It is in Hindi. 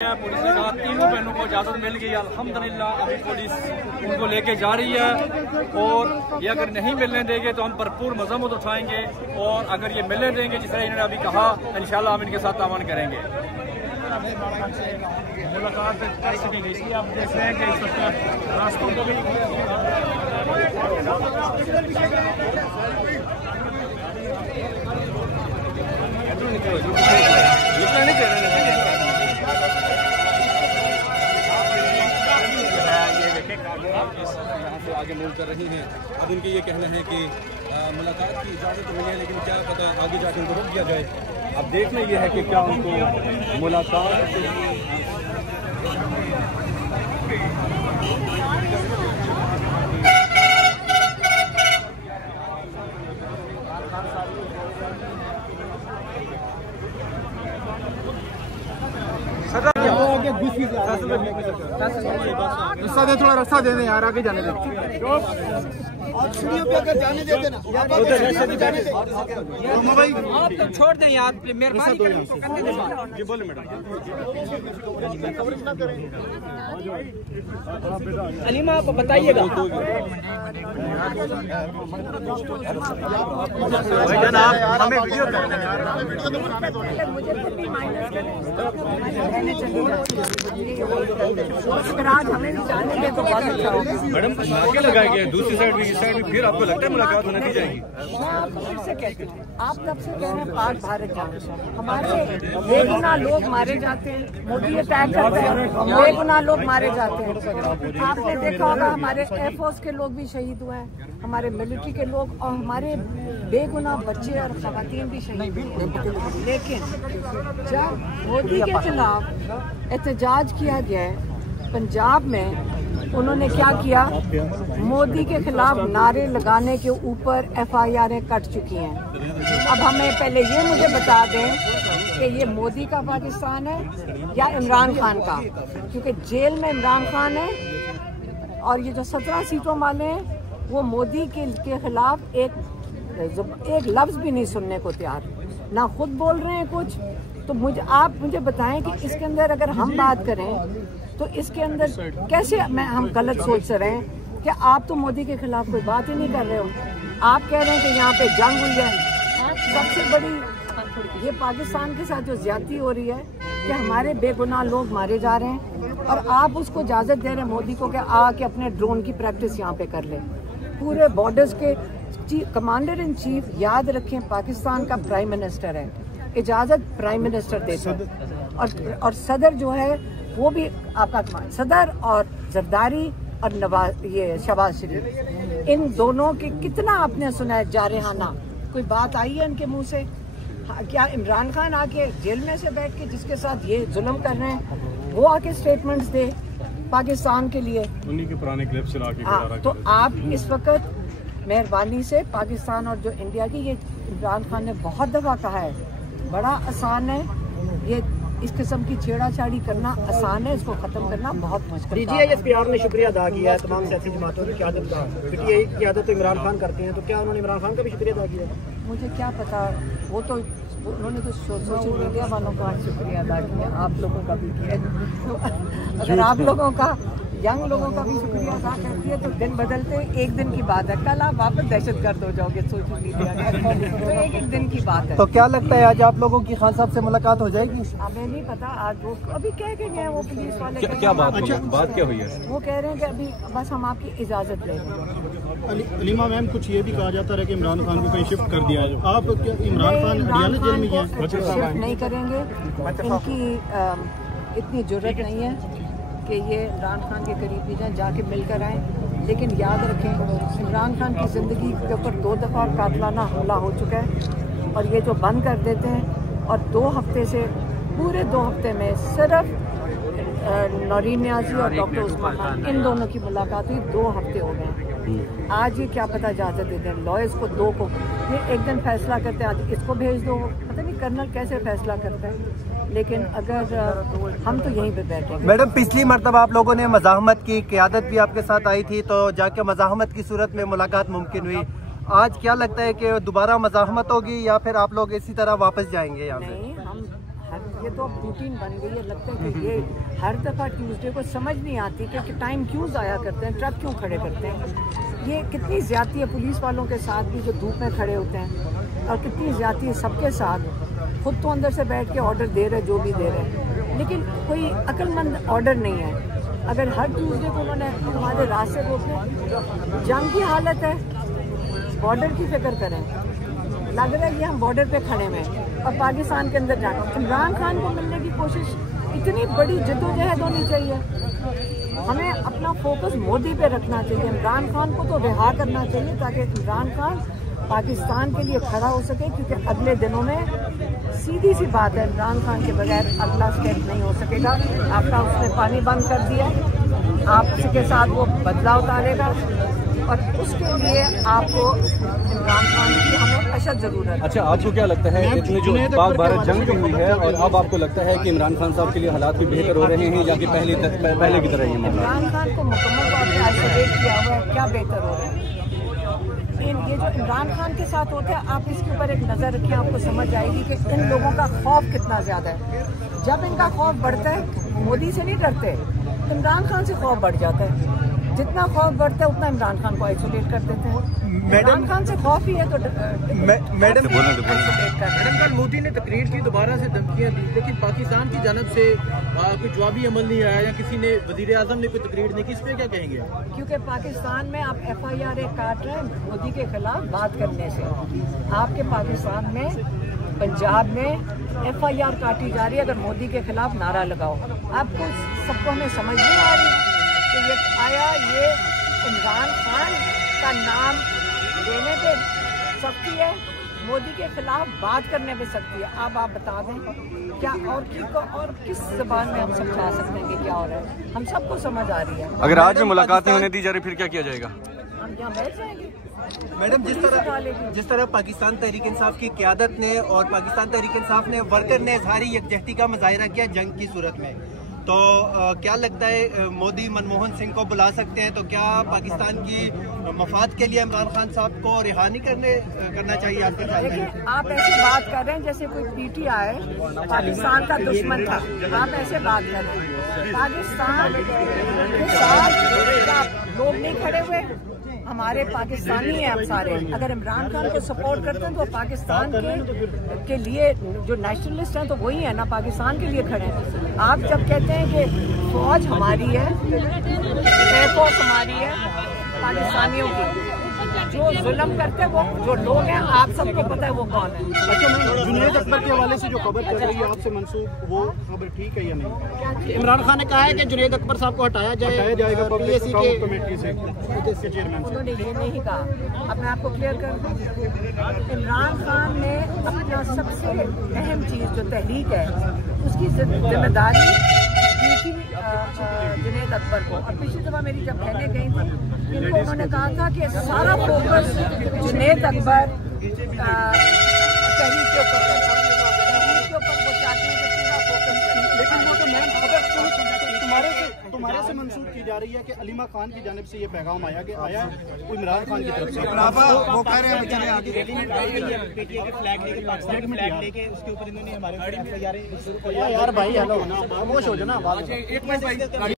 पुलिस ने कहा तीनों बहनों को इजाजत मिल गई अल्हम्दुलिल्लाह। अभी पुलिस उनको लेके जा रही है और ये अगर नहीं मिलने देंगे तो हम भरपूर मजम्मत उठाएंगे और अगर ये मिलने देंगे जिस तरह इन्होंने अभी कहा इंशाल्लाह हम इनके साथ तावन करेंगे। मुलाकात आप देख रहे हैं कि इस वक्त रास्तों को भी यहाँ से आगे मूव कर रही हैं। अब उनके ये कहना है कि मुलाकात की इजाज़त मिली है लेकिन क्या पता आगे जाकर उनको रोक दिया जाए। अब देखना ये है कि क्या उनको मुलाकात रस्ता दे, थोड़ा रास्ता दे दे यार, आगे जाने दे। पे अगर जाने देते ना भाई आप तो छोड़ दें यार, मेहरबानी जी। बोले मैडम अलीमा आप बताइएगा। हमें वीडियो मैडम नाके लगाए गए दूसरी साइड भी, इस साइड भी, फिर आपको लगता है मुलाकात होना नहीं जाएगी? मैं आपको फिर से कहती हूँ, आप तब से कह रहे हैं पाक भारत जाओ, हमारे बेगुनाह लोग मारे जाते हैं, मोदी अटैक करता है, बेगुनाह लोग मारे जाते हैं। आपने देखा होगा हमारे एयरफोर्स के लोग भी शहीद हुए हैं, हमारे मिलिट्री के लोग और हमारे बेगुनाह बच्चे और खवातीन भी शहीद हुए। लेकिन जब मोदी के खिलाफ एहतजाज किया गया है पंजाब में, उन्होंने क्या किया, मोदी के खिलाफ नारे लगाने के ऊपर FIR कट चुकी हैं। अब हमें पहले ये मुझे बता दें कि ये मोदी का पाकिस्तान है या इमरान खान का, क्योंकि जेल में इमरान खान है और ये जो 17 सीटों वाले हैं वो मोदी के खिलाफ एक लफ्ज भी नहीं सुनने को तैयार, ना खुद बोल रहे हैं कुछ। तो आप मुझे बताएं कि इसके अंदर अगर हम बात करें तो इसके अंदर कैसे हम गलत सोच रहे हैं कि आप तो मोदी के खिलाफ कोई बात ही नहीं कर रहे हो। आप कह रहे हैं कि यहाँ पे जंग हुई है। सबसे बड़ी ये पाकिस्तान के साथ जो ज्यादती हो रही है कि हमारे बेगुनाह लोग मारे जा रहे हैं और आप उसको इजाजत दे रहे हैं मोदी को कि आके अपने ड्रोन की प्रैक्टिस यहाँ पे कर ले। पूरे बॉर्डर्स के कमांडर इन चीफ, याद रखें, पाकिस्तान का प्राइम मिनिस्टर है, इजाजत प्राइम मिनिस्टर देता है और सदर जो है वो भी आपका कमांड, सदर और जरदारी और शहबाज शरीफ, इन दोनों के कितना आपने सुना है जारहाना, कोई बात आई है इनके मुंह से? क्या इमरान खान आके जेल में से बैठ के जिसके साथ ये जुल्म कर रहे हैं वो आके स्टेटमेंट्स दे पाकिस्तान के लिए? उन्हीं के पुराने क्लिप चला के तो आप इस वक्त मेहरबानी से पाकिस्तान और जो इंडिया की, ये इमरान खान ने बहुत दफा कहा है, बड़ा आसान है ये, इस किस्म की छेड़ाछाड़ी करना आसान है, इसको खत्म करना बहुत मुश्किल। DGISPR ने शुक्रिया अदा किया है तमाम सियासी जमातों की क़यादत का। PTI की क़यादत तो इमरान खान करते हैं, तो क्या उन्होंने इमरान खान का भी शुक्रिया अदा किया? मुझे क्या पता, वो तो उन्होंने तो सोशल मीडिया वालों का शुक्रिया अदा किया, आप लोगों का भी किया। अगर आप लोगों का, यंग लोगों का भी शुक्रिया अदा करती है तो दिन बदलते एक दिन की बात है, कल आप वापस दहशतगर्द हो जाओगे सोशल मीडिया में, तो एक दिन की बात है। तो क्या लगता है आज आप लोगों की खान साहब से मुलाकात हो जाएगी? हमें नहीं पता, आज वो अभी कह के गए वो पुलिस वाले। क्या बात क्या हुई है? वो कह रहे हैं कि अभी बस हम आपकी इजाजत ले रहे हैं। अलीमा मैम, कुछ ये भी कहा जाता है कि इमरान खान को कहीं शिफ्ट कर दिया है, आप क्या इमरान खान जेल में हैं? शिफ्ट नहीं करेंगे, इनकी इतनी जरूरत नहीं है कि ये इमरान खान के करीब भी जाएं, जाके मिलकर आएँ। लेकिन याद रखें, इमरान खान की ज़िंदगी के ऊपर 2 दफ़ा कातलाना हमला हो चुका है और ये जो बंद कर देते हैं, और 2 हफ्ते से, पूरे 2 हफ्ते में सिर्फ नौरीन नियाज़ी और डॉक्टर उस्मान खान, इन दोनों की मुलाकात हुई, 2 हफ्ते हो गए। आज ये क्या पता इजाज़त देते हैं लॉयर्स को, 2 को, ये एक दिन फैसला करते हैं, आज इसको भेज दो, पता नहीं कर्नल कैसे फैसला करता है। लेकिन अगर हम तो यहीं पे बैठे। मैडम, पिछली मरतबा आप लोगों ने मज़ाहमत की, क़यादत भी आपके साथ आई थी, तो जाके मज़ाहमत की सूरत में मुलाकात मुमकिन हुई। आज क्या लगता है कि दोबारा मज़ाहमत होगी या फिर आप लोग इसी तरह वापस जाएंगे यहाँ पे? नहीं, हम ये तो अब रूटीन बन गई है। लगता है कि ये हर दफ़ा ट्यूसडे को समझ नहीं आती कि टाइम क्यों ज़ाया करते हैं, ट्रक क्यों खड़े करते हैं। ये कितनी ज़्यादती है पुलिस वालों के साथ भी जो धूप में खड़े होते हैं, और कितनी ज़्यादती है सबके साथ। खुद तो अंदर से बैठ के ऑर्डर दे रहे जो भी दे रहे हैं, लेकिन कोई अक्लमंद ऑर्डर नहीं है। अगर हर ट्यूसडे को उन्होंने हमारे रास्ते रोके, जंग की हालत है, बॉर्डर की फिक्र करें। लग रहा है कि हम बॉर्डर पे खड़े हैं और पाकिस्तान के अंदर जाना। इमरान खान को मिलने की कोशिश, इतनी बड़ी जद्दोजहद होनी चाहिए। हमें अपना फोकस मोदी पे रखना चाहिए। इमरान खान को तो रिहा करना चाहिए ताकि इमरान खान पाकिस्तान के लिए खड़ा हो सके, क्योंकि अगले दिनों में सीधी सी बात है, इमरान खान के बगैर अगला स्टेप नहीं हो सकेगा। आपका उसने पानी बंद कर दिया, आप उसके साथ वो बदलाव उतारेगा, और उसके लिए आपको इमरान खान की हमें अशद जरूरत है। अच्छा, आपको क्या लगता है इतनी जो पाक भारत जंग भी हुई है, और अब आपको लगता है कि इमरान खान साहब के लिए हालात भी बेहतर हो रहे हैं, या कि पहले की तरह ही? इमरान खान को मुकम्मल तौर पर आइसोलेट किया हुआ है, क्या बेहतर हो रहा है? ये जो इमरान खान के साथ होते हैं, आप इसके ऊपर एक नज़र रखें, आपको समझ आएगी कि इन लोगों का खौफ कितना ज़्यादा है। जब इनका खौफ बढ़ता है, मोदी से नहीं डरते, इमरान खान से खौफ बढ़ जाता है। जितना खौफ बढ़ता है उतना इमरान खान को आइसोलेट कर देते हैं। इमरान खान से खौफ ही है तो मैडम कल मोदी ने तकरीर की, दोबारा से धमकियां दी, लेकिन पाकिस्तान की जानब से कोई जवाबी अमल नहीं आया, या किसी ने वजीर आजम ने कोई तकरीर नहीं की। इस पर क्या कहेंगे? क्योंकि पाकिस्तान में आप FIR काट रहे हैं मोदी के खिलाफ बात करने से। आपके पाकिस्तान में, पंजाब में FIR काटी जा रही है अगर मोदी के खिलाफ नारा लगाओ। आपको सबको हमें समझ नहीं आ रही कि ये आया, ये इमरान खान का नाम लेने पे सख्ती है, मोदी के खिलाफ बात करने पे सख्ती है। अब आप बता दें क्या और किस जबान में हम समझा सकते हैं कि क्या हो रहा है? हम सबको समझ आ रही है। अगर आज में मुलाकात नहीं होने दी जा रही, फिर क्या किया जाएगा? हम यहाँ बैठ जाएंगे। मैडम, जिस तरह पाकिस्तान तहरीक इंसाफ की क़यादत ने और पाकिस्तान तहरीक इंसाफ ने वर्कर ने इज़हारी यकजहती का मुजाहिरा किया जंग की सूरत में, तो क्या लगता है मोदी मनमोहन सिंह को बुला सकते हैं? तो क्या पाकिस्तान की मफाद के लिए इमरान खान साहब को रिहा नहीं करना चाहिए आपके ख्याल में? देखिए, आप ऐसी बात कर रहे हैं जैसे कोई PTI पाकिस्तान का दुश्मन था। आप ऐसे बात कर रहे हैं, पाकिस्तान के साथ क्या लोग नहीं खड़े हुए? हमारे पाकिस्तानी हैं हम सारे। अगर इमरान खान को सपोर्ट करते हैं तो पाकिस्तान के लिए जो नेशनलिस्ट हैं तो वही है ना, पाकिस्तान के लिए खड़े हैं। आप जब कहते हैं कि फौज हमारी है, एयरफोर्स हमारी है, पाकिस्तानियों की जो जुल्म करते हैं वो जो लोग हैं, आप सबको पता है वो कौन है। अच्छा मैम, जुनैद अकबर के हवाले से जो खबर चल रही है आपसे मंसूब, वो खबर ठीक है या नहीं? इमरान खान ने कहा है कि जुनैद अकबर साहब को हटाया जाएगा PAC कमेटी से चेयरमैन। उन्होंने ये नहीं कहा। अब मैं आपको क्लियर कर दूं, इमरान खान ने अपना सबसे अहम चीज़ जो तहरीक है उसकी जिम्मेदारी दी थी जुनैद अकबर को। और पिछली दफ़ा मेरी जब कहने गई थी, इनको उन्होंने कहा था कि सारा फोकस जुनैद अकबर तहरीक के ऊपर वो चाहते हैं कि पूरा फोकस। लेकिन वो तो मैम खबर तुम्हारे से मंसूब की जा रही है कि अलीमा खान की जानिब से ये पैगाम आया कि आया वो इमरान खान की तरफ से। वो कह रहे हैं यार भाई हेलो ना, खामोश हो जाना।